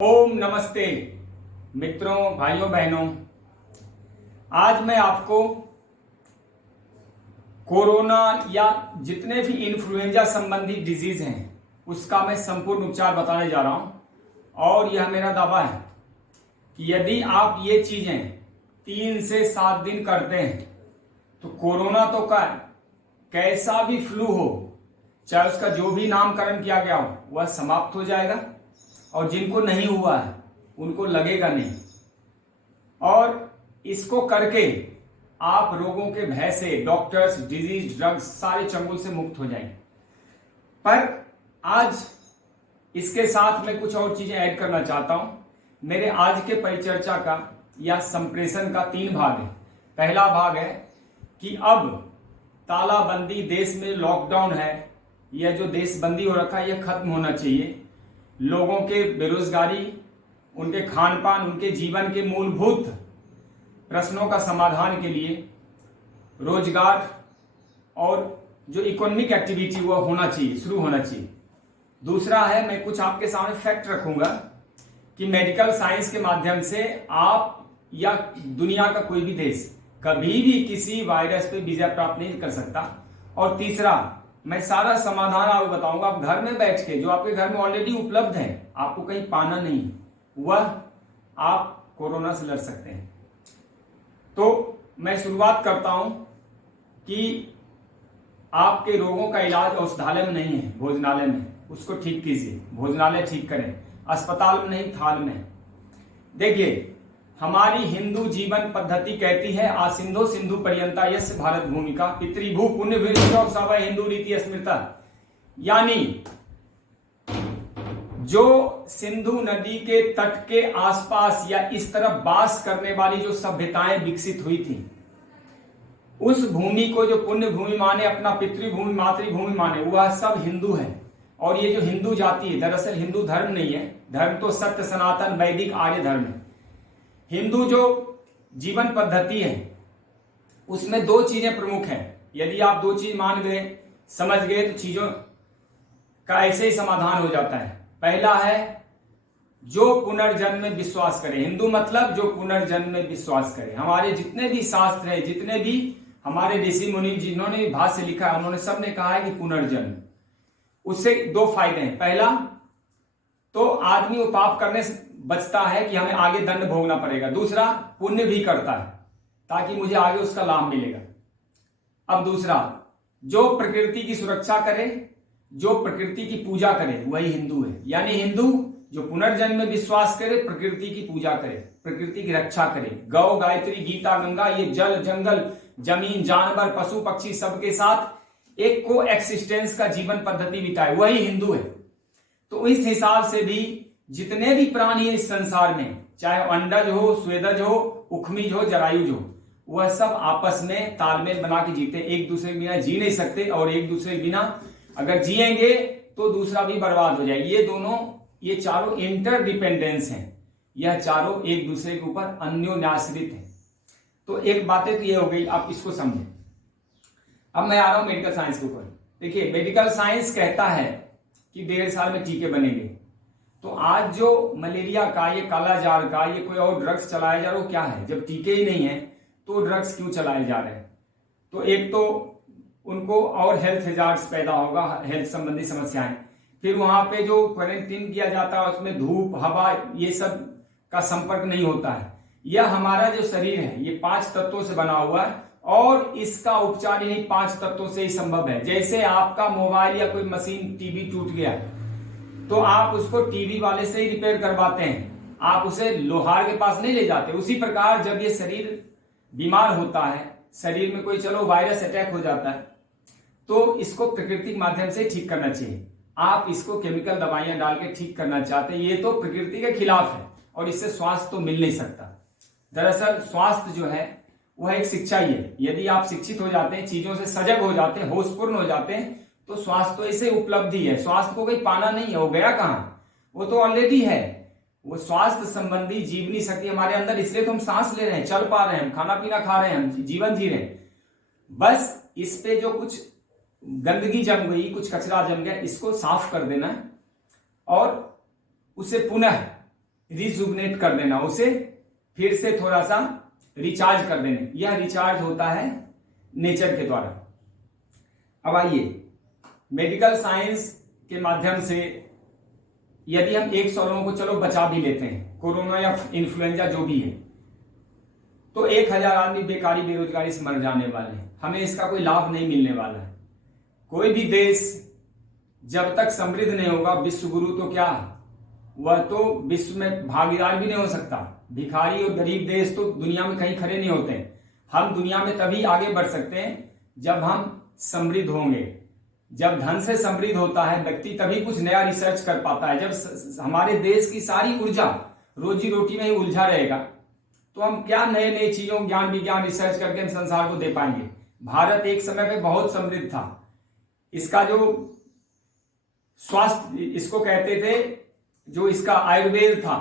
ओम नमस्ते मित्रों, भाइयों बहनों। आज मैं आपको कोरोना या जितने भी इन्फ्लुएंजा संबंधी डिजीज हैं उसका मैं संपूर्ण उपचार बताने जा रहा हूं। और यह मेरा दावा है कि यदि आप ये चीजें 3 से 7 दिन करते हैं तो कोरोना तो का कैसा भी फ्लू हो, चाहे उसका जो भी नामकरण किया गया हो, वह समाप्त हो जाएगा। और जिनको नहीं हुआ है उनको लगेगा नहीं। और इसको करके आप रोगों के भय से, डॉक्टर्स, डिजीज, ड्रग्स, सारे चंगुल से मुक्त हो जाएंगे। पर आज इसके साथ मैं कुछ और चीजें ऐड करना चाहता हूं। मेरे आज के परिचर्चा का या संप्रेषण का 3 भाग है। पहला भाग है कि अब तालाबंदी, देश में लॉकडाउन है, यह जो देशबंदी हो रखा है यह खत्म होना चाहिए। लोगों के बेरोजगारी, उनके खान पान, उनके जीवन के मूलभूत प्रश्नों का समाधान के लिए रोजगार और जो इकोनॉमिक एक्टिविटी वो होना चाहिए, शुरू होना चाहिए। दूसरा है, मैं कुछ आपके सामने फैक्ट रखूंगा कि मेडिकल साइंस के माध्यम से आप या दुनिया का कोई भी देश कभी भी किसी वायरस पे विजय प्राप्त नहीं कर सकता। और तीसरा, मैं सारा समाधान आपको बताऊंगा। आप घर में बैठ के, जो आपके घर में ऑलरेडी उपलब्ध है, आपको कहीं पाना नहीं, वह आप कोरोना से लड़ सकते हैं। तो मैं शुरुआत करता हूं कि आपके रोगों का इलाज औषधालय में नहीं है, भोजनालय में। उसको ठीक कीजिए, भोजनालय ठीक करें, अस्पताल में नहीं, थाल में। देखिए, हमारी हिंदू जीवन पद्धति कहती है, आसिंधो सिंधु पर्यंता यस्य भारत भूमिका पितृभू पुण्य विरचौ सब हिंदू रीति स्मृता। यानी जो सिंधु नदी के तट के आसपास या इस तरफ वास करने वाली जो सभ्यताएं विकसित हुई थी, उस भूमि को जो पुण्य भूमि माने, अपना पितृभूमि, मातृभूमि माने, वह सब हिंदू है। और ये जो हिंदू जाति है, दरअसल हिंदू धर्म नहीं है, धर्म तो सत्य सनातन वैदिक आर्य धर्म है। हिंदू जो जीवन पद्धति है उसमें 2 चीजें प्रमुख हैं। यदि आप 2 चीज मान गए, समझ गए, तो चीजों का ऐसे ही समाधान हो जाता है। पहला है जो पुनर्जन्म में विश्वास करे। हिंदू मतलब जो पुनर्जन्म में विश्वास करे। हमारे जितने भी शास्त्र है, जितने भी हमारे ऋषि मुनि जिन्होंने भी भाष्य लिखा है, उन्होंने सबने कहा है कि पुनर्जन्म। उससे 2 फायदे हैं। पहला तो आदमी वो पाप करने से बचता है कि हमें आगे दंड भोगना पड़ेगा। दूसरा, पुण्य भी करता है ताकि मुझे आगे उसका लाभ मिलेगा। अब दूसरा, जो प्रकृति की सुरक्षा करे, जो प्रकृति की पूजा करे, वही हिंदू है। यानी हिंदू जो पुनर्जन्म में विश्वास करे, प्रकृति की पूजा करे, प्रकृति की रक्षा करे। गौ, गायत्री, गीता, गंगा, ये जल, जंगल, जमीन, जानवर, पशु, पक्षी सबके साथ एक को एक्सिस्टेंस का जीवन पद्धति बिताए, वही हिंदू है। तो इस हिसाब से भी जितने भी प्राणी है इस संसार में, चाहे अंडज हो, स्वेदज हो, उखमीज हो, जरायुज हो, वह सब आपस में तालमेल बना के जीते। एक दूसरे के बिना जी नहीं सकते, और एक दूसरे के बिना अगर जिएंगे तो दूसरा भी बर्बाद हो जाए। ये चारों इंटरडिपेंडेंस हैं। यह चारों एक दूसरे के ऊपर अन्योन्याश्रित है। तो एक बातें तो ये हो गई, आप इसको समझें। अब मैं आ रहा हूं मेडिकल साइंस के ऊपर। देखिए, मेडिकल साइंस कहता है कि 1.5 साल में टीके बनेंगे। तो आज जो मलेरिया का, ये कालाजार का, ये कोई और ड्रग्स चलाए जा रहे हो, क्या है? जब टीके ही नहीं है तो ड्रग्स क्यों चलाए जा रहे हैं? तो एक तो उनको और हेल्थ हैजार्ड्स पैदा होगा, हेल्थ संबंधी समस्याएं। फिर वहां पे जो क्वारंटीन किया जाता है उसमें धूप, हवा, ये सब का संपर्क नहीं होता है। यह हमारा जो शरीर है ये 5 तत्वों से बना हुआ है, और इसका उपचार यही 5 तत्वों से ही संभव है। जैसे आपका मोबाइल या कोई मशीन, टीवी टूट गया तो आप उसको टीवी वाले से ही रिपेयर करवाते हैं, आप उसे लोहार के पास नहीं ले जाते। उसी प्रकार जब ये शरीर बीमार होता है, शरीर में कोई चलो वायरस अटैक हो जाता है, तो इसको प्रकृति के माध्यम से ठीक करना चाहिए। आप इसको केमिकल दवाइयां डाल के ठीक करना चाहते हैं, ये तो प्रकृति के खिलाफ है, और इससे स्वास्थ्य तो मिल नहीं सकता। दरअसल स्वास्थ्य जो है वह एक शिक्षा ही है। यदि आप शिक्षित हो जाते हैं, चीजों से सजग हो जाते हैं, होशपूर्ण हो जाते हैं, तो स्वास्थ्य तो ऐसे उपलब्धि है। स्वास्थ्य को कहीं पाना नहीं है, वो गया कहां? वो तो ऑलरेडी है। वो स्वास्थ्य संबंधी जीवनी शक्ति हमारे अंदर, इसलिए तो हम सांस ले रहे हैं, चल पा रहे हैं, खाना पीना खा रहे हैं, हम जीवन जी रहे हैं। बस इस पे जो कुछ गंदगी जम गई, कुछ कचरा जम गया, इसको साफ कर देना है और उसे पुनः रिजुवनेट कर देना, उसे फिर से थोड़ा सा रिचार्ज कर देने। यह रिचार्ज होता है नेचर के द्वारा। अब आइए, मेडिकल साइंस के माध्यम से यदि हम 100 लोगों को चलो बचा भी लेते हैं, कोरोना या इन्फ्लुएंजा जो भी है, तो 1000 आदमी बेकारी बेरोजगारी से मर जाने वाले हैं। हमें इसका कोई लाभ नहीं मिलने वाला है। कोई भी देश जब तक समृद्ध नहीं होगा, विश्व गुरु तो क्या, वह तो विश्व में भागीदार भी नहीं हो सकता। भिखारी और गरीब देश तो दुनिया में कहीं खड़े नहीं होते। हम दुनिया में तभी आगे बढ़ सकते हैं जब हम समृद्ध होंगे। जब धन से समृद्ध होता है व्यक्ति, तभी कुछ नया रिसर्च कर पाता है। जब हमारे देश की सारी ऊर्जा रोजी रोटी में ही उलझा रहेगा, तो हम क्या नए नए चीजों, ज्ञान विज्ञान रिसर्च करके हम संसार को दे पाएंगे। भारत एक समय पे बहुत समृद्ध था। इसका जो स्वास्थ्य, इसको कहते थे, जो इसका आयुर्वेद था,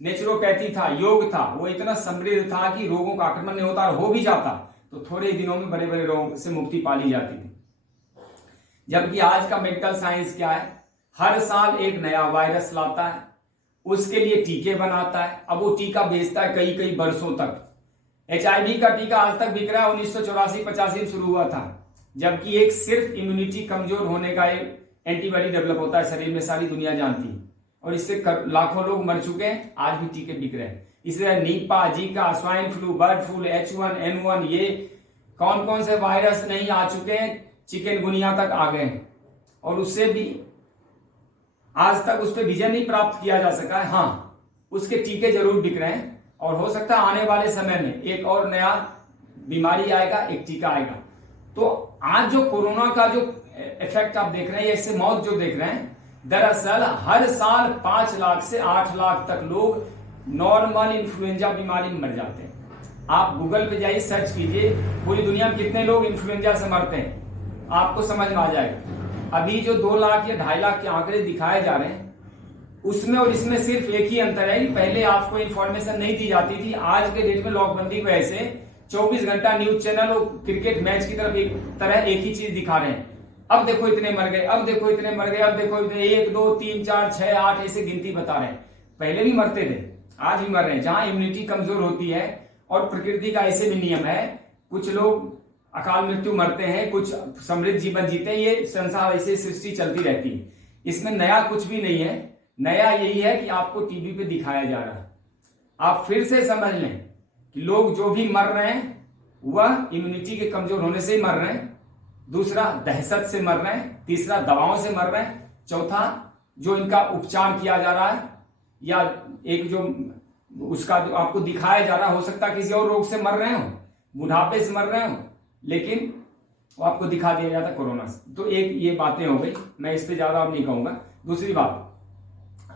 नेचुरोपैथी था, योग था, वो इतना समृद्ध था कि रोगों का आक्रमण नहीं होता, और हो भी जाता तो थोड़े दिनों में बड़े बड़े रोगों से मुक्ति पा ली जाती थी। जबकि आज का मेडिकल साइंस क्या है, हर साल एक नया वायरस लाता है, उसके लिए टीके बनाता है। अब वो टीका बेचता है कई कई वर्षों तक। HIV का टीका आज तक बिक रहा है, 1984-85 में शुरू हुआ था। जबकि एक सिर्फ इम्यूनिटी कमजोर होने का एक एंटीबॉडी डेवलप होता है शरीर में, सारी दुनिया जानती है, और इससे लाखों लोग मर चुके हैं, आज भी टीके बिक रहे हैं। इसलिए Nipah, Zika, swine flu, bird flu, H1N1, ये कौन कौन से वायरस नहीं आ चुके हैं, चिकनगुनिया तक आ गए हैं, और उससे भी आज तक उस पर विजय नहीं प्राप्त किया जा सका है। हाँ, उसके टीके जरूर बिक रहे हैं, और हो सकता है आने वाले समय में एक और नया बीमारी आएगा, एक टीका आएगा। तो आज जो कोरोना का जो इफेक्ट आप देख रहे हैं, इससे मौत जो देख रहे हैं, दरअसल हर साल 5 लाख से 8 लाख तक लोग नॉर्मल इन्फ्लुएंजा बीमारी में मर जाते हैं। आप गूगल पे जाइए, सर्च कीजिए पूरी दुनिया में कितने लोग इन्फ्लुएंजा से मरते हैं, आपको समझ में आ जाएगा। अभी जो 2 लाख या 2.5 लाख के आंकड़े दिखाए जा रहे हैं, उसमें और इसमें सिर्फ एक ही अंतर है कि पहले आपको इन्फॉर्मेशन नहीं दी जाती थी। आज के डेट में लॉकबंदी की वजह से 24 घंटा न्यूज चैनल और क्रिकेट मैच की तरह एक ही चीज दिखा रहे हैं। अब देखो इतने मर गए, अब देखो इतने मर गए, अब देखो इतने 1 2 3 4 6 8 ऐसे गिनती बता रहे हैं। पहले भी मरते थे, आज भी मर रहे हैं। जहां इम्यूनिटी कमजोर होती है, और प्रकृति का ऐसे भी नियम है, कुछ लोग अकाल मृत्यु मरते हैं, कुछ समृद्ध जीवन जीते हैं। ये संसार ऐसे सृष्टि चलती रहती है, इसमें नया कुछ भी नहीं है। नया यही है कि आपको टीवी पे दिखाया जा रहा है। आप फिर से समझ लें कि लोग जो भी मर रहे हैं वह इम्यूनिटी के कमजोर होने से ही मर रहे हैं। दूसरा, दहशत से मर रहे हैं। तीसरा, दवाओं से मर रहे हैं। चौथा, जो इनका उपचार किया जा रहा है, या एक जो उसका जो आपको दिखाया जा रहा है, हो सकता है किसी और रोग से मर रहे हो, बुढ़ापे से मर रहे हो, लेकिन वो आपको दिखा दिया जाता कोरोना से। तो एक ये बातें हो गई, मैं इस पे ज्यादा अब नहीं कहूंगा। दूसरी बात,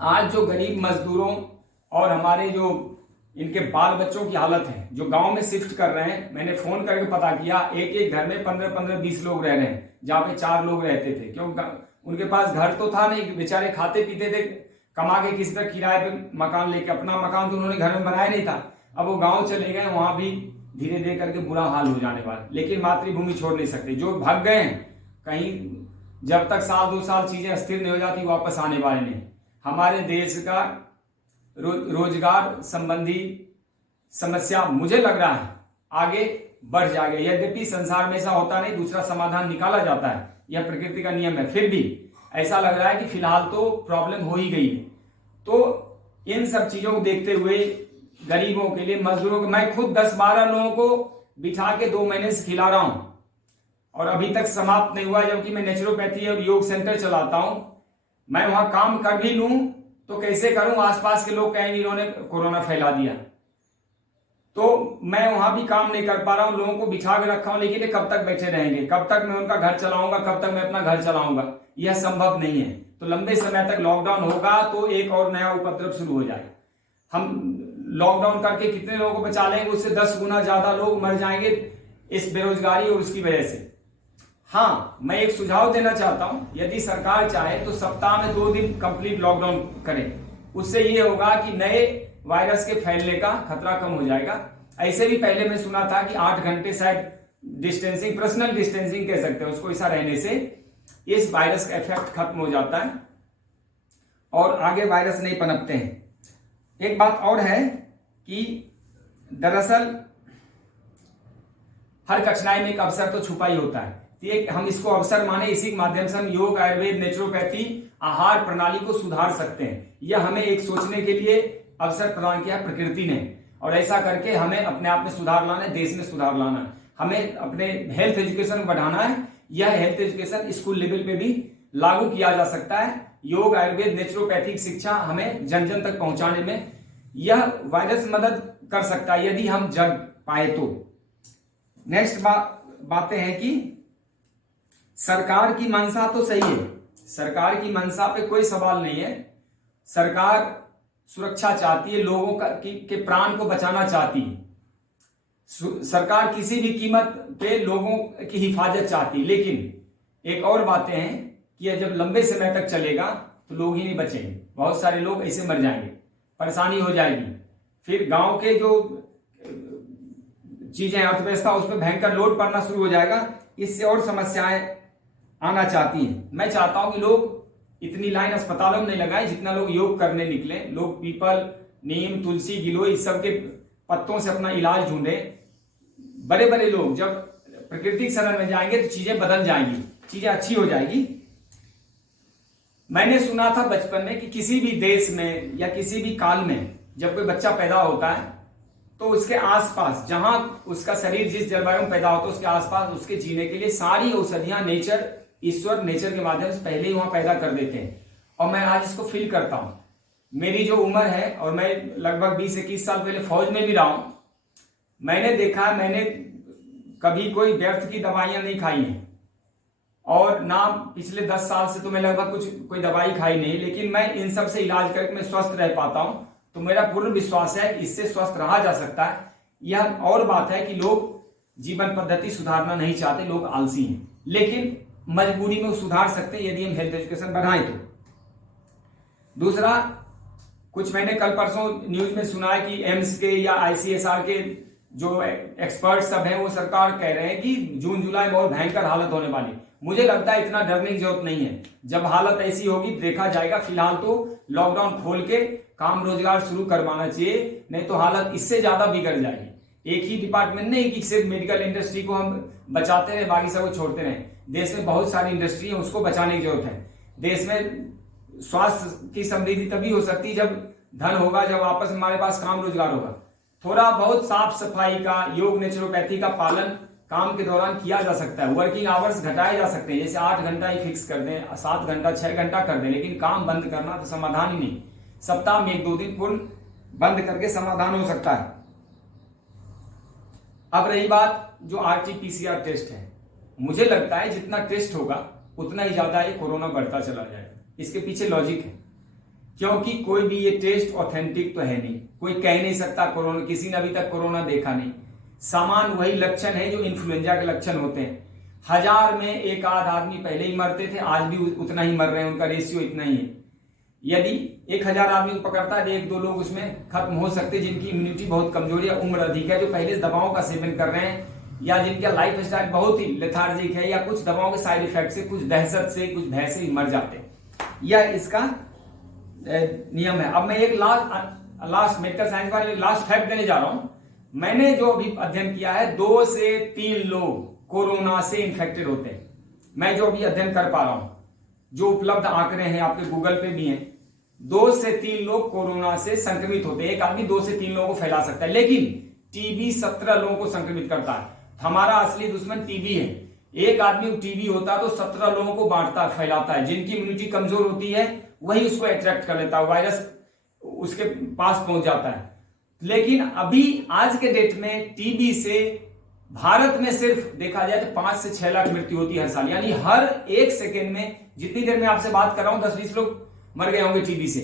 आज जो गरीब मजदूरों और हमारे जो इनके बाल बच्चों की हालत है, जो गांव में शिफ्ट कर रहे हैं, मैंने फोन करके पता किया, एक एक घर में 15-15-20 लोग रह रहे हैं, जहां पे 4 लोग रहते थे। क्योंकि उनके पास घर तो था नहीं, बेचारे खाते पीते थे, कमा के किसी तरह किराए पे मकान लेके। अपना मकान तो उन्होंने घर में बनाया नहीं था। अब वो गाँव चले गए, वहां भी धीरे धीरे करके बुरा हाल हो जाने वाला। लेकिन मातृभूमि छोड़ नहीं सकते। जो भाग गए हैं कहीं, जब तक 1-2 साल चीजें अस्थिर नहीं हो जाती, वापस आने वाले नहीं। हमारे देश का रोजगार संबंधी समस्या मुझे लग रहा है आगे बढ़ जाएगा। यद्यपि संसार में ऐसा होता नहीं, दूसरा समाधान निकाला जाता है, यह प्रकृति का नियम है। फिर भी ऐसा लग रहा है कि फिलहाल तो प्रॉब्लम हो ही गई है। तो इन सब चीजों को देखते हुए गरीबों के लिए, मजदूरों को, मैं खुद 10-12 लोगों को बिठा के 2 महीने से खिला रहा हूं, और अभी तक समाप्त नहीं हुआ। जबकि मैं नेचुरोपैथी और योग सेंटर चलाता हूं। मैं वहां काम कर भी लूं तो कैसे करूं, आसपास के लोग कहेंगे इन्होंने कोरोना फैला दिया। तो मैं वहां भी काम नहीं कर पा रहा हूं, लोगों को बिठा के रखा हूं। लेकिन कब तक बैठे रहेंगे, कब तक मैं उनका घर चलाऊंगा, कब तक मैं अपना घर चलाऊंगा, यह संभव नहीं है। तो लंबे समय तक लॉकडाउन होगा तो एक और नया उपद्रव शुरू हो जाएगा। हम लॉकडाउन करके कितने लोगों को बचा लेंगे, उससे 10 गुना ज्यादा लोग मर जाएंगे इस बेरोजगारी और उसकी वजह से। हाँ, मैं एक सुझाव देना चाहता हूं, यदि सरकार चाहे तो सप्ताह में 2 दिन कंप्लीट लॉकडाउन करें। उससे ये होगा कि नए वायरस के फैलने का खतरा कम हो जाएगा। ऐसे भी पहले मैं सुना था कि 8 घंटे शायद डिस्टेंसिंग, पर्सनल डिस्टेंसिंग कह सकते हैं उसको, ऐसा रहने से इस वायरस का इफेक्ट खत्म हो जाता है और आगे वायरस नहीं पनपते हैं। एक बात और है कि दरअसल हर कठिनाई में एक अवसर तो छुपा ही होता है। तो हम इसको अवसर माने, इसी के माध्यम से हम योग, आयुर्वेद, नेचुरोपैथी, आहार प्रणाली को सुधार सकते हैं। यह हमें एक सोचने के लिए अवसर प्रदान किया प्रकृति ने, और ऐसा करके हमें अपने आप में सुधार लाना है, देश में सुधार लाना है, हमें अपने हेल्थ एजुकेशन को बढ़ाना है। यह हेल्थ एजुकेशन स्कूल लेवल पे भी लागू किया जा सकता है। योग, आयुर्वेद, नेचुरोपैथिक शिक्षा हमें जन जन तक पहुंचाने में यह वायरस मदद कर सकता है, यदि हम जग पाए तो। नेक्स्ट बातें हैं कि सरकार की मंशा तो सही है, सरकार की मंशा पे कोई सवाल नहीं है। सरकार सुरक्षा चाहती है, लोगों के प्राण को बचाना चाहती है। सरकार किसी भी कीमत पे लोगों की हिफाजत चाहती है। लेकिन एक और बातें हैं कि यह जब लंबे समय तक चलेगा तो लोग ही नहीं बचेंगे, बहुत सारे लोग ऐसे मर जाएंगे, परेशानी हो जाएगी। फिर गांव के जो चीजें, अर्थव्यवस्था, उस पर भयंकर लोड पड़ना शुरू हो जाएगा। इससे और समस्याएं आना चाहती हैं। मैं चाहता हूं कि लोग इतनी लाइन अस्पतालों में नहीं लगाएं जितना लोग योग करने निकले। लोग पीपल, नीम, तुलसी, गिलोय, इस सब के पत्तों से अपना इलाज ढूंढे। बड़े बड़े लोग जब प्राकृतिक शरण में जाएंगे तो चीजें बदल जाएंगी, चीजें अच्छी हो जाएगी। मैंने सुना था बचपन में कि किसी भी देश में या किसी भी काल में जब कोई बच्चा पैदा होता है तो उसके आसपास, जहां उसका शरीर जिस जलवायु में पैदा होता है, उसके आसपास उसके जीने के लिए सारी औषधियां नेचर, ईश्वर नेचर के माध्यम से पहले ही वहां पैदा कर देते हैं। और मैं आज इसको फील करता हूं। मेरी जो उम्र है, और मैं लगभग 20-21 साल पहले फौज में भी रहा हूं, मैंने देखा, मैंने कभी कोई व्यर्थ की दवाइयां नहीं खाई हैं, और ना पिछले 10 साल से तो मैं लगभग कोई दवाई खाई नहीं। लेकिन मैं इन सब से इलाज करके मैं स्वस्थ रह पाता हूं। तो मेरा पूर्ण विश्वास है कि इससे स्वस्थ रहा जा सकता है। यह और बात है कि लोग जीवन पद्धति सुधारना नहीं चाहते, लोग आलसी हैं, लेकिन मजबूरी में वो सुधार सकते हैं यदि हम हेल्थ एजुकेशन बढ़ाएं तो। दूसरा, कुछ मैंने कल परसों न्यूज में सुना है कि एम्स के या आईसीएसआर के जो एक्सपर्ट सब हैं, वो सरकार कह रहे हैं कि जून जुलाई में बहुत भयंकर हालत होने वाली। मुझे लगता है इतना डरने की जरूरत नहीं है। जब हालत ऐसी होगी देखा जाएगा। फिलहाल तो लॉकडाउन खोल के काम रोजगार शुरू करवाना चाहिए, नहीं तो हालत इससे ज्यादा बिगड़ जाएगी। एक ही डिपार्टमेंट नहीं कि सिर्फ मेडिकल इंडस्ट्री को हम बचाते रहे, बाकी सबको छोड़ते रहे। देश में बहुत सारी इंडस्ट्री है, उसको बचाने की जरूरत है। देश में स्वास्थ्य की समृद्धि तभी हो सकती है जब धन होगा, जब आपस में हमारे पास काम रोजगार होगा। थोड़ा बहुत साफ सफाई का, योग, नेचुरोपैथी का पालन काम के दौरान किया जा सकता है। वर्किंग आवर्स घटाए जा सकते हैं, जैसे 8 घंटा ही फिक्स कर दें, 7 घंटा, 6 घंटा कर दें। लेकिन काम बंद करना तो समाधान ही नहीं। सप्ताह में 1-2 दिन पूर्ण बंद करके समाधान हो सकता है। अब रही बात जो RT-PCR टेस्ट है, मुझे लगता है जितना टेस्ट होगा उतना ही ज्यादा ये कोरोना बढ़ता चला जाएगा। इसके पीछे लॉजिक है, क्योंकि कोई भी ये टेस्ट ऑथेंटिक तो है नहीं। कोई कह नहीं सकता कोरोना, किसी ने अभी तक कोरोना देखा नहीं। सामान वही लक्षण है जो इन्फ्लुएंजा के लक्षण होते हैं। 1000 में 1 आध आदमी पहले ही मरते थे, आज भी उतना ही मर रहे हैं, उनका रेशियो इतना ही है। यदि 1000 आदमी को पकड़ता है, 1-2 लोग उसमें खत्म हो सकते हैं जिनकी इम्यूनिटी बहुत कमजोर है, उम्र अधिक है, जो पहले दवाओं का सेवन कर रहे हैं, या जिनका लाइफ स्टाइल बहुत ही लेथार्जिक है, या कुछ दवाओं के साइड इफेक्ट से, कुछ दहशत से, कुछ भय से मर जाते हैं। यह इसका नियम है। अब मैं एक लास्ट मेडिकल साइंस वाले लास्ट फैक्ट देने जा रहा हूं। मैंने जो अभी अध्ययन किया है, 2 से 3 लोग कोरोना से इन्फेक्टेड होते हैं। मैं जो अभी अध्ययन कर पा रहा हूं, जो उपलब्ध आंकड़े हैं, आपके गूगल पे भी हैं, 2 से 3 लोग कोरोना से संक्रमित होते हैं। एक आदमी 2 से 3 लोगों को फैला सकता है, लेकिन टीबी 17 लोगों को संक्रमित करता है। हमारा असली दुश्मन टीबी है। एक आदमी को टीबी होता है तो 17 लोगों को बांटता है, फैलाता है। जिनकी इम्यूनिटी कमजोर होती है वही उसको अट्रैक्ट कर लेता है, वायरस उसके पास पहुंच जाता है। लेकिन अभी आज के डेट में टीबी से भारत में सिर्फ देखा जाए तो 5 से 6 लाख मृत्यु होती है हर साल। यानी हर 1 सेकेंड में, जितनी देर में आपसे बात कर रहा हूं, 10-20 लोग मर गए होंगे टीबी से।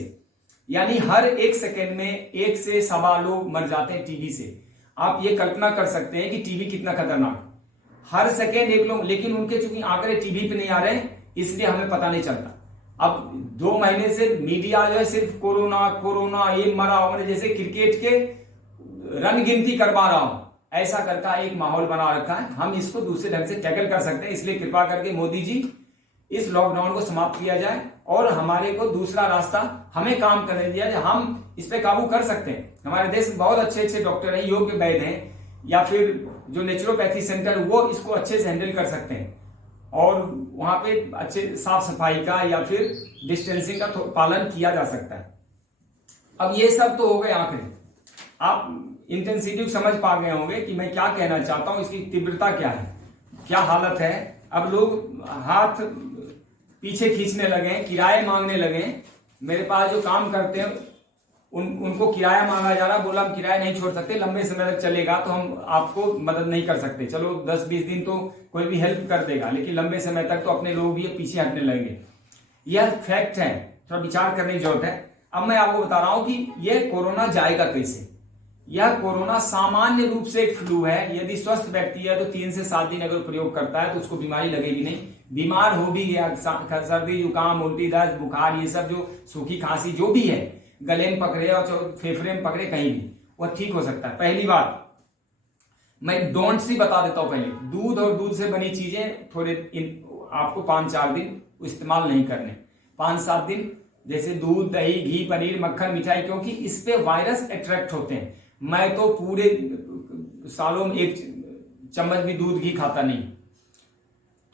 यानी हर 1 सेकेंड में 1 से सवा लोग मर जाते हैं टीबी से। आप ये कल्पना कर सकते हैं कि टीबी कितना खतरनाक। हर सेकेंड 1 लोग, लेकिन उनके चूंकि आंकड़े टीबी पे नहीं आ रहे हैं, इसलिए हमें पता नहीं चलता। अब 2 महीने से मीडिया जो है सिर्फ कोरोना कोरोना, ये मरा हो, जैसे क्रिकेट के रन गिनती करवा रहा हूं, ऐसा करके एक माहौल बना रखा है। हम इसको दूसरे ढंग से टैकल कर सकते हैं। इसलिए कृपा करके मोदी जी, इस लॉकडाउन को समाप्त किया जाए और हमारे को दूसरा रास्ता हमें काम करने दिया जाए। हम इस पे काबू कर सकते हैं। हमारे देश में बहुत अच्छे अच्छे डॉक्टर हैं, योग्य वैद्य हैं, या फिर जो नेचुरोपैथी सेंटर वो इसको अच्छे से हैंडल कर सकते हैं और वहां पे अच्छे साफ सफाई का या फिर डिस्टेंसिंग का पालन किया जा सकता है। अब ये सब तो हो गए आंकड़े, आप इंटेंसिटी समझ पा गए होंगे कि मैं क्या कहना चाहता हूं, इसकी तीव्रता क्या है, क्या हालत है। अब लोग हाथ पीछे खींचने लगे हैं, किराए मांगने लगे हैं। मेरे पास जो काम करते हैं उनको किराया मांगा जा रहा, बोला हम किराया नहीं छोड़ सकते, लंबे समय तक चलेगा तो हम आपको मदद नहीं कर सकते। चलो 10-20 दिन तो कोई भी हेल्प कर देगा, लेकिन लंबे समय तक तो अपने लोग भी पीछे हटने लगेंगे। यह फैक्ट है, थोड़ा विचार करने की जरूरत है। अब मैं आपको बता रहा हूं कि यह कोरोना जाएगा कैसे। यह कोरोना सामान्य रूप से एक फ्लू है। यदि स्वस्थ व्यक्ति है तो 3 से 7 दिन अगर प्रयोग करता है तो उसको बीमारी लगेगी नहीं। बीमार हो भी गया, सर्दी जुकाम उल्टी दस्त बुखार ये सब जो सूखी खांसी जो भी है, गले में पकड़े और फेफड़े में पकड़े, कहीं भी वह ठीक हो सकता है। पहली बात मैं डोंट सी बता देता हूं पहले, दूध और दूध से बनी चीजें थोड़े आपको 5-4 दिन इस्तेमाल नहीं करने, 5-7 दिन, जैसे दूध दही घी पनीर मक्खन मिठाई, क्योंकि इस पे वायरस अट्रैक्ट होते हैं। मैं तो पूरे सालों में 1 चम्मच भी दूध घी खाता नहीं,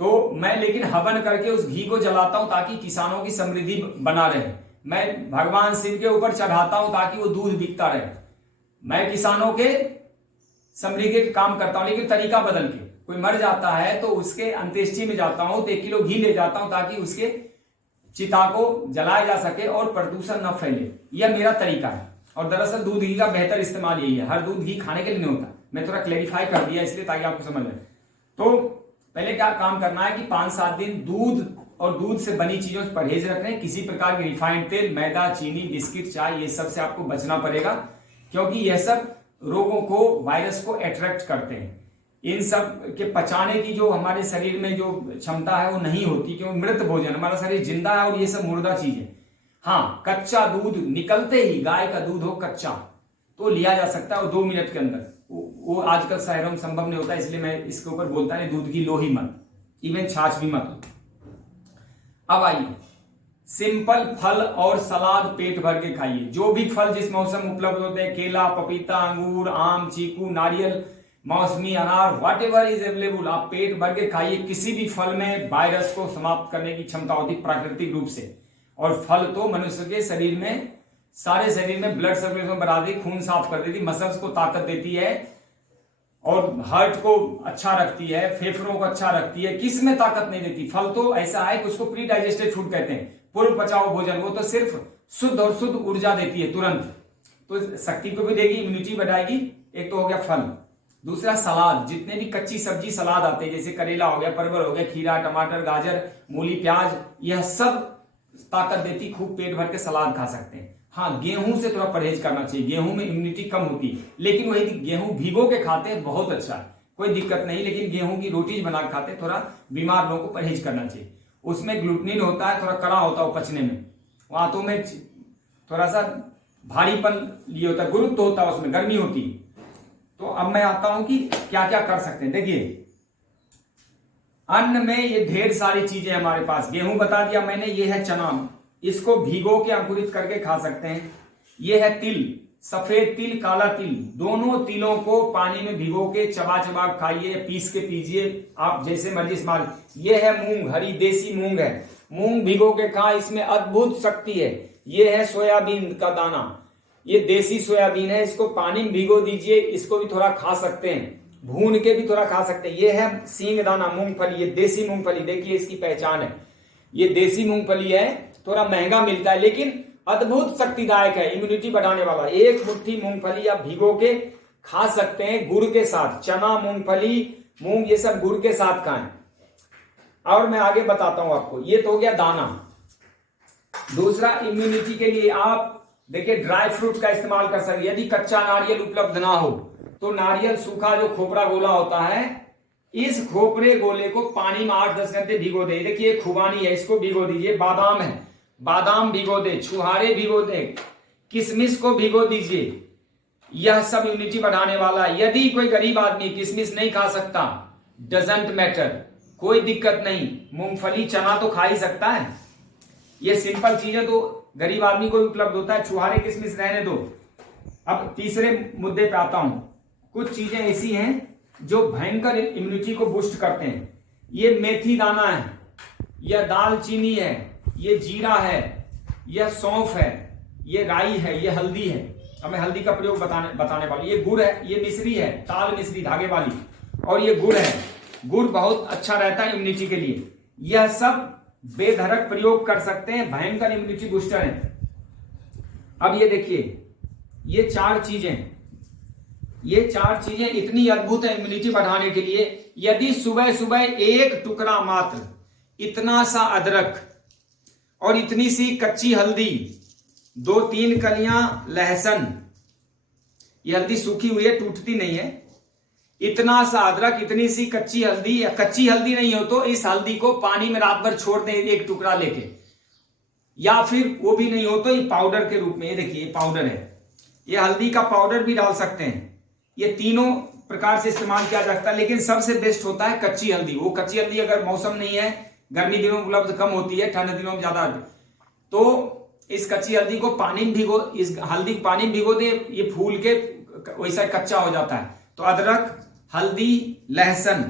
तो मैं लेकिन हवन करके उस घी को जलाता हूं ताकि किसानों की समृद्धि बना रहे। मैं भगवान शिव के ऊपर चढ़ाता हूं ताकि वो दूध बिकता रहे। मैं किसानों के समृद्धि के काम करता हूं, लेकिन तरीका बदल के। कोई मर जाता है तो उसके अंत्येष्टि में जाता हूं तो 1 किलो घी ले जाता हूं ताकि उसके चिता को जलाया जा सके और प्रदूषण न फैले। यह मेरा तरीका है। और दरअसल दूध घी का बेहतर इस्तेमाल यही है। हर दूध घी खाने के लिए नहीं होता, मैं थोड़ा क्लेरिफाई कर दिया इसलिए ताकि आपको समझ आए। तो पहले क्या काम करना है कि 5-7 दिन दूध और दूध से बनी चीजों से परहेज रखना है। किसी प्रकार के रिफाइंड तेल, मैदा, चीनी, बिस्किट, चाय ये सब से आपको बचना पड़ेगा, क्योंकि यह सब रोगों को, वायरस को अट्रैक्ट करते हैं। इन सब के पचाने की जो हमारे शरीर में जो क्षमता है वो नहीं होती, क्योंकि मृत भोजन, हमारा शरीर जिंदा है और ये सब मुर्दा चीज है। हाँ, कच्चा दूध निकलते ही, गाय का दूध हो कच्चा तो लिया जा सकता है और 2 मिनट के अंदर। वो आजकल शहरों में संभव नहीं होता, इसलिए मैं इसके ऊपर बोलता है दूध की लो ही मत, इवन छाछ भी मत। अब आइए, सिंपल फल और सलाद पेट भर के खाइए। जो भी फल जिस मौसम उपलब्ध होते हैं, केला, पपीता, अंगूर, आम, चीकू, नारियल, मौसमी, अनार, व्हाट एवर इज अवेलेबल, आप पेट भर के खाइए। किसी भी फल में वायरस को समाप्त करने की क्षमता होती है प्राकृतिक रूप से। और फल तो मनुष्य के शरीर में, सारे शरीर में ब्लड सर्कुलेशन बढ़ा देती, खून साफ कर देती, मसल्स को ताकत देती है और हार्ट को अच्छा रखती है, फेफड़ों को अच्छा रखती है। किस में ताकत नहीं देती? फल तो ऐसा है कि उसको प्री डाइजेस्टेड फूड कहते हैं, पूर्व पचाओ भोजन। वो तो सिर्फ शुद्ध और शुद्ध ऊर्जा देती है तुरंत, तो शक्ति को भी देगी, इम्यूनिटी बढ़ाएगी। एक तो हो गया फल। दूसरा सलाद, जितने भी कच्ची सब्जी सलाद आते हैं, जैसे करेला हो गया, परवल हो गया, खीरा, टमाटर, गाजर, मूली, प्याज, यह सब ताकत देती, खूब पेट भर के सलाद खा सकते हैं। हाँ, गेहूं से थोड़ा परहेज करना चाहिए, गेहूं में इम्यूनिटी कम होती है, लेकिन वही गेहूं भिगो के खाते हैं बहुत अच्छा है, कोई दिक्कत नहीं। लेकिन गेहूं की रोटी बना के खाते, थोड़ा बीमार लोगों को परहेज करना चाहिए। उसमें ग्लूटेनिन होता है, थोड़ा कड़ा होता है पचने में, आंतों में थोड़ा सा भारीपन लिए होता है, गुरुत्व होता है, उसमें गर्मी होती है। तो अब मैं आता हूं कि क्या क्या कर सकते हैं। देखिए, अन्न में ये ढेर सारी चीजें हमारे पास। गेहूं बता दिया मैंने, ये है चना, इसको भिगो के अंकुरित करके खा सकते हैं। ये है तिल, सफेद तिल, काला तिल, दोनों तिलों को पानी में भिगो के चबा चबा खाइए, पीस के पीजिए, आप जैसे मर्जी इस्तेमाल। ये है मूंग, हरी देसी मूंग है, मूंग भिगो के खाएं, इसमें अद्भुत शक्ति है। ये है सोयाबीन का दाना, ये देसी सोयाबीन है, इसको पानी में भिगो दीजिए, इसको भी थोड़ा खा सकते हैं, भून के भी थोड़ा खा सकते हैं। ये है सींग दाना मूंगफली, ये देसी मूंगफली, देखिए इसकी पहचान है, ये देसी मूंगफली है, थोड़ा महंगा मिलता है लेकिन अद्भुत शक्तिदायक है, इम्यूनिटी बढ़ाने वाला। एक मुट्ठी मूंगफली आप भिगो के खा सकते हैं गुड़ के साथ, चना, मूंगफली, मूंग, ये सब गुड़ के साथ खाएं। और मैं आगे बताता हूं आपको, ये तो हो गया दाना। दूसरा, इम्यूनिटी के लिए आप देखिए ड्राई फ्रूट का इस्तेमाल कर सकते। यदि कच्चा नारियल उपलब्ध ना हो तो नारियल सूखा जो खोपरा गोला होता है, इस खोपरे गोले को पानी में 8-10 घंटे भिगो दे। देखिए खुबानी है, इसको भिगो दीजिए। बादाम है, बादाम भिगो दे, छुहारे भिगो दे, किशमिश को भिगो दीजिए। यह सब इम्यूनिटी बढ़ाने वाला है। यदि कोई गरीब आदमी किशमिश नहीं खा सकता, डजंट मैटर, कोई दिक्कत नहीं, मूंगफली चना तो खा ही सकता है। ये सिंपल चीजें तो गरीब आदमी को भी उपलब्ध होता है। छुहारे किशमिश रहने दो। अब तीसरे मुद्दे पे आता हूं। कुछ चीजें ऐसी हैं जो भयंकर इम्यूनिटी को बूस्ट करते हैं। ये मेथी दाना है, यह दालचीनी है, ये जीरा है, यह सौंफ है, ये राई है, ये हल्दी है। अब मैं हल्दी का प्रयोग बताने वाली। ये गुड़ है, ये मिश्री है, ताल मिश्री धागे वाली, और ये गुड़ है। गुड़ बहुत अच्छा रहता है इम्यूनिटी के लिए। यह सब बेधड़क प्रयोग कर सकते हैं, भयंकर इम्यूनिटी बूस्टर है। अब ये देखिए, ये चार चीजें इतनी अद्भुत है इम्यूनिटी बढ़ाने के लिए। यदि सुबह सुबह एक टुकड़ा मात्र, इतना सा अदरक और इतनी सी कच्ची हल्दी, 2-3 कलियां लहसुन, ये हल्दी सूखी हुई है, टूटती नहीं है, इतना सा अदरक, इतनी सी कच्ची हल्दी, या कच्ची हल्दी नहीं हो तो इस हल्दी को पानी में रात भर छोड़ दें एक टुकड़ा लेके, या फिर वो भी नहीं हो तो ये पाउडर के रूप में, ये देखिए ये पाउडर है, ये हल्दी का पाउडर भी डाल सकते हैं। ये तीनों प्रकार से इस्तेमाल किया जा सकता है, लेकिन सबसे बेस्ट होता है कच्ची हल्दी। वो कच्ची हल्दी अगर मौसम नहीं है, गर्मी दिनों में उपलब्ध कम होती है, ठंड दिनों में ज्यादा, तो इस कच्ची हल्दी को पानी में भिगो, इस हल्दी को पानी में भिगो दे, ये फूल के वैसा कच्चा हो जाता है। तो अदरक, हल्दी, लहसुन,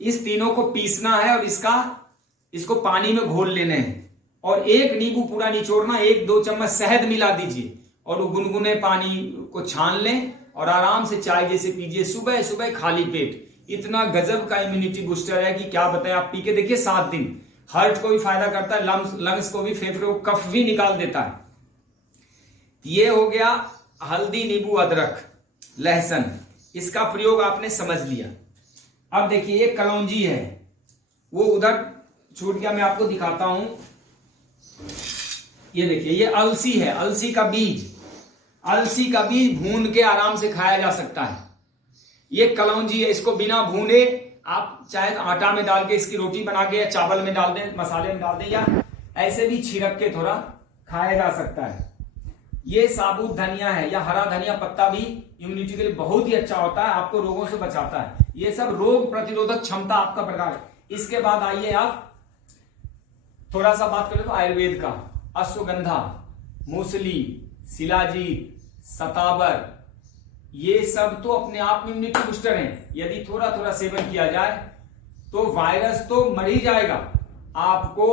इस तीनों को पीसना है और इसको पानी में घोल लेने हैं, और एक नींबू पूरा निचोड़ना, 1-2 चम्मच शहद मिला दीजिए, और वो गुनगुने पानी को छान लें और आराम से चाय जैसे पीजिए सुबह सुबह खाली पेट। इतना गजब का इम्यूनिटी बूस्टर है कि क्या बताएं। आप पी के देखिए 7 दिन, हार्ट को भी फायदा करता है, लंग्स को भी, फेफड़े को, कफ भी निकाल देता है। ये हो गया हल्दी, नींबू, अदरक, लहसुन, इसका प्रयोग आपने समझ लिया। अब देखिए ये कलौंजी है, वो उधर छूट गया, मैं आपको दिखाता हूं। ये देखिए ये अलसी है, अलसी का बीज भून के आराम से खाया जा सकता है। ये कलौंजी है, इसको बिना भूने आप चाहे आटा में डाल के इसकी रोटी बना के, या चावल में डाल दें, मसाले में डाल दें, या ऐसे भी छिड़क के थोड़ा खाया जा सकता है। ये साबुत धनिया है, या हरा धनिया पत्ता भी इम्यूनिटी के लिए बहुत ही अच्छा होता है, आपको रोगों से बचाता है। ये सब रोग प्रतिरोधक क्षमता आपका प्रकार है। इसके बाद आइए आप थोड़ा सा बात करें तो आयुर्वेद का। अश्वगंधा, मूसली, शिलाजीत, शतावर, ये सब तो अपने आप में इम्यूनिटी बूस्टर हैं। यदि थोड़ा थोड़ा सेवन किया जाए तो वायरस तो मर ही जाएगा, आपको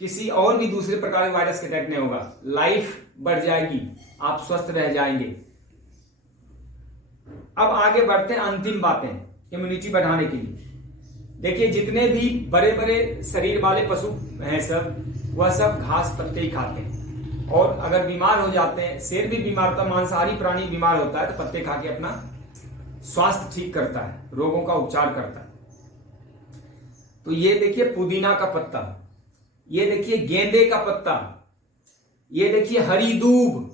किसी और भी दूसरे प्रकार के वायरस के अटैक नहीं होगा, लाइफ बढ़ जाएगी, आप स्वस्थ रह जाएंगे। अब आगे बढ़ते हैं, अंतिम बातें इम्यूनिटी बढ़ाने के लिए। देखिए जितने भी बड़े बड़े शरीर वाले पशु हैं सब, वह सब घास पत्ते ही खाते हैं, और अगर बीमार हो जाते हैं, शेर भी बीमार होता है, मांसाहारी प्राणी बीमार होता है तो पत्ते खा के अपना स्वास्थ्य ठीक करता है, रोगों का उपचार करता है। तो ये देखिए पुदीना का पत्ता, ये देखिए गेंदे का पत्ता, ये देखिए हरी दूब,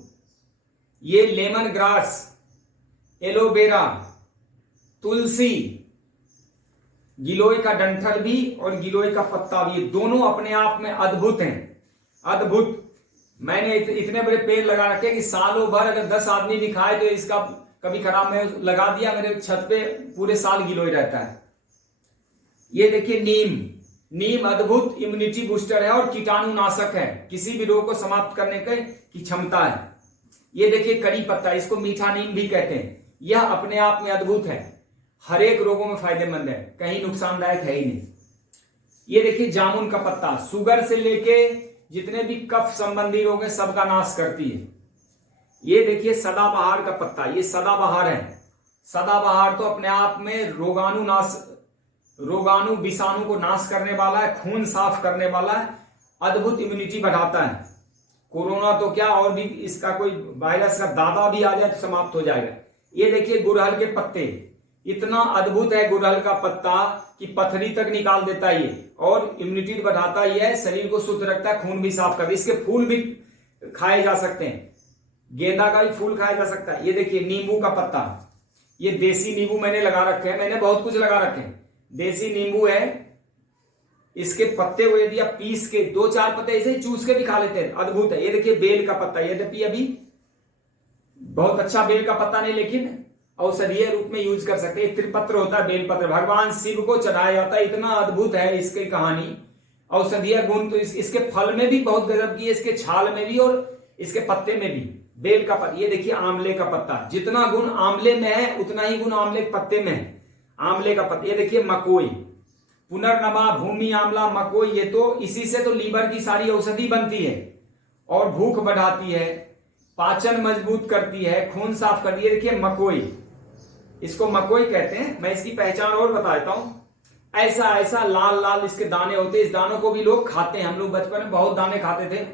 ये लेमन ग्रास, एलोवेरा, तुलसी, गिलोय का डंठल भी और गिलोय का पत्ता भी, दोनों अपने आप में अद्भुत हैं, अद्भुत। मैंने इतने बड़े पेड़ लगा रखे कि सालों भर अगर 10 आदमी भी खाए तो इसका कभी खराब में लगा दिया, मेरे छत पे पूरे साल गिलोय रहता है। ये देखिए नीम अद्भुत इम्यूनिटी बूस्टर है और कीटाणुनाशक है, किसी भी रोग को समाप्त करने की क्षमता है। ये देखिए करी पत्ता, इसको मीठा नीम भी कहते हैं, यह अपने आप में अद्भुत है, हर एक रोगों में फायदेमंद है, कहीं नुकसानदायक है ही नहीं। ये देखिए जामुन का पत्ता, शुगर से लेके जितने भी कफ संबंधी रोग हैं सबका नाश करती है। ये देखिए सदाबहार का पत्ता, ये सदाबहार है, सदाबहार तो अपने आप में रोगाणु विषाणु को नाश करने वाला है, खून साफ करने वाला है, अद्भुत इम्यूनिटी बढ़ाता है। कोरोना तो क्या, और भी इसका कोई वायरस का दादा भी आ जाए तो समाप्त हो जाएगा। ये देखिए गुड़हल के पत्ते, इतना अद्भुत है गुड़हल का पत्ता कि पथरी तक निकाल देता है ये, और इम्यूनिटी बढ़ाता ही है, शरीर को शुद्ध रखता है, खून भी साफ करता है। इसके फूल भी खाए जा सकते हैं, गेंदा का भी फूल खाया जा सकता है। ये देखिए नींबू का पत्ता, ये देसी नींबू मैंने लगा रखे हैं, मैंने बहुत कुछ लगा रखे हैं, देसी नींबू है, इसके पत्ते को यदि आप पीस के 2-4 पत्ते ऐसे ही चूस के भी खा लेते हैं, अद्भुत है। ये देखिए बेल का पत्ता, यद्यपि अभी बहुत अच्छा बेल का पत्ता नहीं, लेकिन औषधीय रूप में यूज कर सकते हैं। त्रिपत्र होता है, बेलपत्र भगवान शिव को चढ़ाया जाता है। इतना अद्भुत है इसकी कहानी। औषधीय गुण तो इसके फल में भी बहुत गजब की है, इसके छाल में भी और इसके पत्ते में भी। बेल का पत्ता, ये देखिए आंवले का पत्ता, जितना गुण आंवले में है उतना ही गुण आंवले के पत्ते में है। आंवले का पत्ता, ये देखिए मकोई, पुनर्नमा, भूमि आंवला, मकोई, ये तो इसी से तो लीवर की सारी औषधि बनती है और भूख बढ़ाती है, पाचन मजबूत करती है, खून साफ करती है। देखिए मकोई, इसको मकोई कहते हैं। मैं इसकी पहचान और बता देता हूं। ऐसा ऐसा लाल लाल इसके दाने होते हैं। इस दानों को भी लोग खाते हैं। हम लोग बचपन में बहुत दाने खाते थे,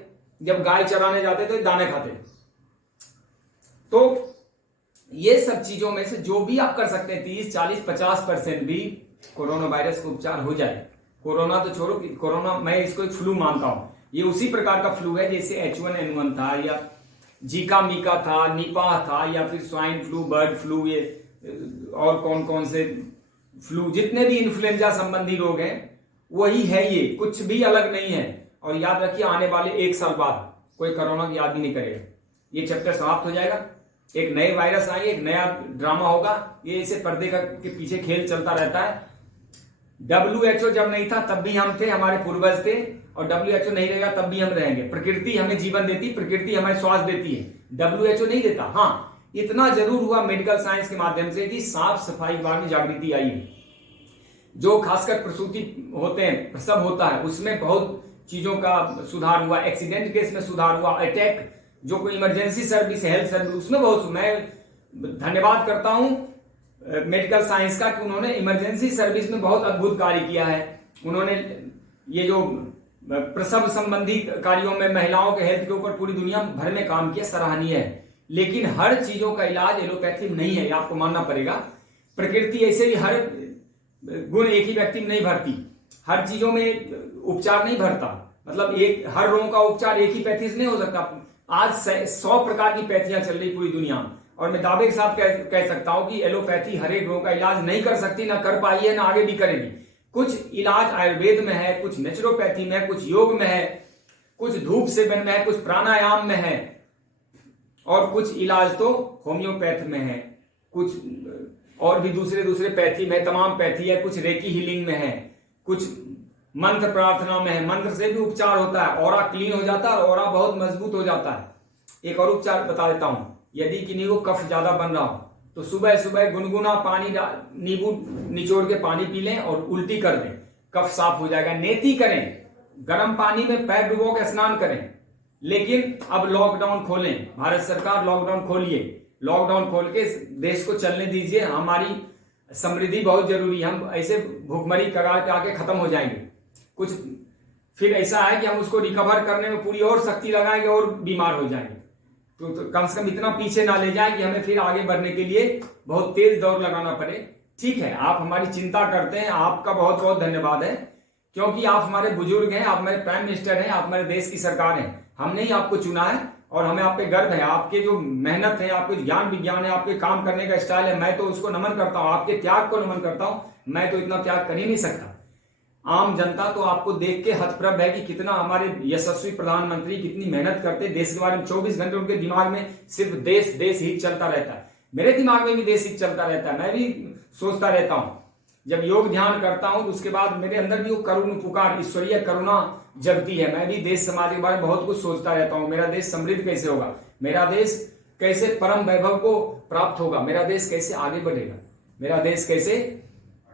जब गाय चराने जाते थे दाने खाते। तो ये सब चीजों में से जो भी आप कर सकते हैं, 30, 40, 50% भी कोरोना वायरस का उपचार हो जाए। कोरोना तो छोड़ो, कोरोना मैं इसको एक फ्लू मानता हूं। ये उसी प्रकार का फ्लू है जैसे H1N1 था, या जीका मीका था, निपाह था, या फिर स्वाइन फ्लू, बर्ड फ्लू, ये और कौन कौन से फ्लू, जितने भी इन्फ्लुएंजा संबंधी रोग हैं वही है। ये कुछ भी अलग नहीं है। और याद रखिए, आने वाले 1 साल बाद कोई कोरोना की याद भी नहीं करेगा। ये चैप्टर समाप्त हो जाएगा, एक नए वायरस आएंगे, एक नया ड्रामा होगा। ये इसे पर्दे के पीछे खेल चलता रहता है। WHO जब नहीं था तब भी हम थे, हमारे पूर्वज थे, और WHO नहीं रहेगा तब भी हम रहेंगे। प्रकृति हमें जीवन देती, प्रकृति हमें श्वास देती है, WHO नहीं देता। हाँ, इतना जरूर हुआ मेडिकल साइंस के माध्यम से कि साफ सफाई के बारे में जागृति आई है। जो खासकर प्रसूति होते हैं, प्रसव होता है, उसमें बहुत चीजों का सुधार हुआ। एक्सीडेंट केस में सुधार हुआ। अटैक, जो कोई इमरजेंसी सर्विस, हेल्थ सर्विस, उसमें बहुत। मैं धन्यवाद करता हूं मेडिकल साइंस का कि उन्होंने इमरजेंसी सर्विस में बहुत अद्भुत कार्य किया है। उन्होंने ये जो प्रसव संबंधी कार्यों में महिलाओं के हेल्थ के ऊपर पूरी दुनिया भर में काम किया, सराहनीय है। लेकिन हर चीजों का इलाज एलोपैथी में नहीं है, ये आपको मानना पड़ेगा। प्रकृति ऐसे ही हर गुण एक ही व्यक्ति में नहीं भरती, हर चीजों में उपचार नहीं भरता। मतलब एक हर रोग का उपचार एक ही पैथी से नहीं हो सकता। आज 100 प्रकार की पैथियां चल रही पूरी दुनिया में, और मैं दावे के साथ कह सकता हूं कि एलोपैथी हर एक रोग का इलाज नहीं कर सकती, ना कर पाई है, ना आगे भी करेगी। कुछ इलाज आयुर्वेद में है, कुछ नेचुरोपैथी में है, कुछ योग में है, कुछ धूप सेवन में है, कुछ प्राणायाम में है, और कुछ इलाज तो होम्योपैथ में है, कुछ और भी दूसरे पैथी में, तमाम पैथी है, कुछ रेकी हीलिंग में है, कुछ मंत्र प्रार्थना में है। मंत्र से भी उपचार होता है, ऑरा क्लीन हो जाता है और ऑरा बहुत मजबूत हो जाता है। एक और उपचार बता देता हूं, यदि किन्हीं को कफ ज्यादा बन रहा हो तो सुबह सुबह गुनगुना पानी, नींबू निचोड़ के पानी पी लें और उल्टी कर दें, कफ साफ हो जाएगा। नेति करें, गर्म पानी में पैर डुबो के स्नान करें। लेकिन अब लॉकडाउन खोलें, भारत सरकार लॉकडाउन खोलिए, लॉकडाउन खोल के देश को चलने दीजिए। हमारी समृद्धि बहुत जरूरी है। हम ऐसे भूखमरी कगार पे आके खत्म हो जाएंगे। कुछ फिर ऐसा है कि हम उसको रिकवर करने में पूरी और शक्ति लगाएंगे और बीमार हो जाएंगे। तो कम से कम इतना पीछे ना ले जाए कि हमें फिर आगे बढ़ने के लिए बहुत तेज दौड़ लगाना पड़े। ठीक है, आप हमारी चिंता करते हैं, आपका बहुत बहुत धन्यवाद है, क्योंकि आप हमारे बुजुर्ग हैं, आप हमारे प्राइम मिनिस्टर हैं, आप हमारे देश की सरकार हैं। हमने ही आपको चुना है और हमें आप पे गर्व है। आपके जो मेहनत है, आपके ज्ञान विज्ञान है, आपके काम करने का स्टाइल है, मैं तो उसको नमन करता हूं। आपके त्याग को नमन करता हूं। मैं तो इतना त्याग कर ही नहीं सकता। आम जनता तो आपको देख के हतप्रभ है कि कितना हमारे यशस्वी प्रधानमंत्री कितनी मेहनत करते हैं। देश के बारे में 24 घंटे उनके दिमाग में सिर्फ देश देश हित चलता रहता है। मेरे दिमाग में भी देश हित चलता रहता है। मैं भी सोचता रहता हूं, जब योग ध्यान करता हूं तो उसके बाद मेरे अंदर भी वो करुण पुकार, ईश्वरीय करुणा जगती है। मैं भी देश समाज के बारे में बहुत कुछ सोचता रहता हूं। मेरा देश समृद्ध कैसे होगा, मेरा देश कैसे परम वैभव को प्राप्त होगा, मेरा देश कैसे आगे बढ़ेगा, मेरा देश कैसे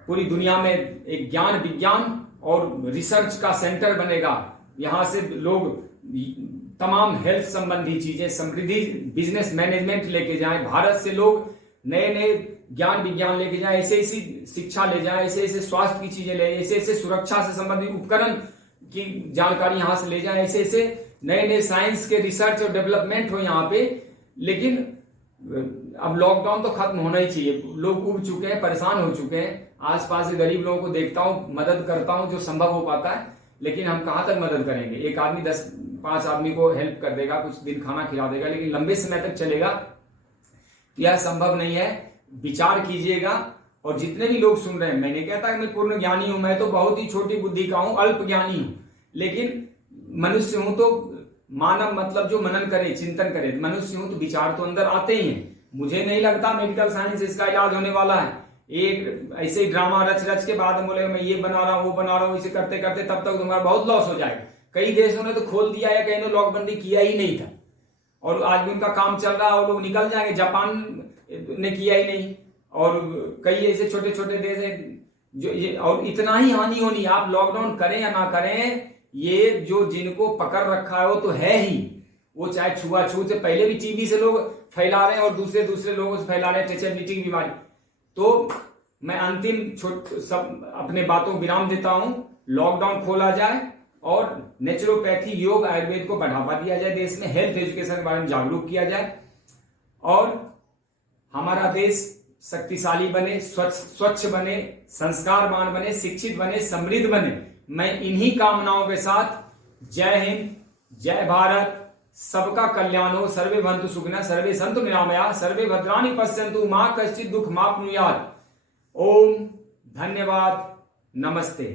पूरी दुनिया में एक ज्ञान विज्ञान और रिसर्च का सेंटर बनेगा। यहां से लोग तमाम हेल्थ संबंधी चीजें, समृद्धि, बिजनेस मैनेजमेंट लेके जाएं। भारत से लोग नए नए ज्ञान विज्ञान लेके जाएं, ऐसे ऐसी शिक्षा ले जाएं, ऐसे ऐसे स्वास्थ्य की चीजें ले, ऐसे ऐसे सुरक्षा से संबंधित उपकरण की जानकारी यहां से ले जाएं, ऐसे ऐसे नए नए साइंस के रिसर्च और डेवलपमेंट हो यहाँ पे। लेकिन अब लॉकडाउन तो खत्म होना ही चाहिए। लोग उब चुके हैं, परेशान हो चुके हैं। आसपास के गरीब लोगों को देखता हूं, मदद करता हूं जो संभव हो पाता है। लेकिन हम कहां तक मदद करेंगे? एक आदमी 10-5 आदमी को हेल्प कर देगा, कुछ दिन खाना खिला देगा, लेकिन लंबे समय तक चलेगा यह संभव नहीं है। विचार कीजिएगा। और जितने भी लोग सुन रहे हैं, मैं नहीं कहता कि मैं पूर्ण ज्ञानी हूं, मैं तो बहुत ही छोटी बुद्धि का हूं, अल्प ज्ञानी हूं, लेकिन मनुष्य हूं तो मानव मतलब जो मनन करे, चिंतन करे, मनुष्य हूं तो विचार तो अंदर आते ही हैं। मुझे नहीं लगता मेडिकल साइंस इसका इलाज होने वाला है। एक ऐसे ही ड्रामा रच रच के बाद बोले मैं ये बना रहा हूँ वो बना रहा हूँ, इसे करते करते तब तक तुम्हारा बहुत लॉस हो जाएगा। कई देशों ने तो खोल दिया है, कहीं ने लॉकबंदी किया ही नहीं था और आज भी उनका काम चल रहा है और लोग निकल जाएंगे। जापान ने किया ही नहीं और कई ऐसे छोटे छोटे देश है जो ये, और इतना ही हानि होनी, आप लॉकडाउन करें या ना करें, ये जो जिनको पकड़ रखा है वो तो है ही। वो चाहे छुआछूत से, पहले भी टीबी से लोग फैला रहे हैं और दूसरे लोगों से फैला रहे हैं टेचेबिलिटी की बीमारी। तो मैं अंतिम सब अपने बातों को विराम देता हूं। लॉकडाउन खोला जाए और नेचुरोपैथी, योग, आयुर्वेद को बढ़ावा दिया जाए, देश में हेल्थ एजुकेशन के बारे में जागरूक किया जाए और हमारा देश शक्तिशाली बने, स्वच्छ बने, संस्कारवान बने, शिक्षित बने, समृद्ध बने। मैं इन्हीं कामनाओं के साथ जय हिंद, जय भारत, सबका कल्याण हो, सर्वे भवन्तु सुखिनः, सर्वे सन्तु निरामयाः, सर्वे भद्राणि पश्यन्तु, मा कश्चित् दुःखमाप्नुयात्। ओम, धन्यवाद, नमस्ते।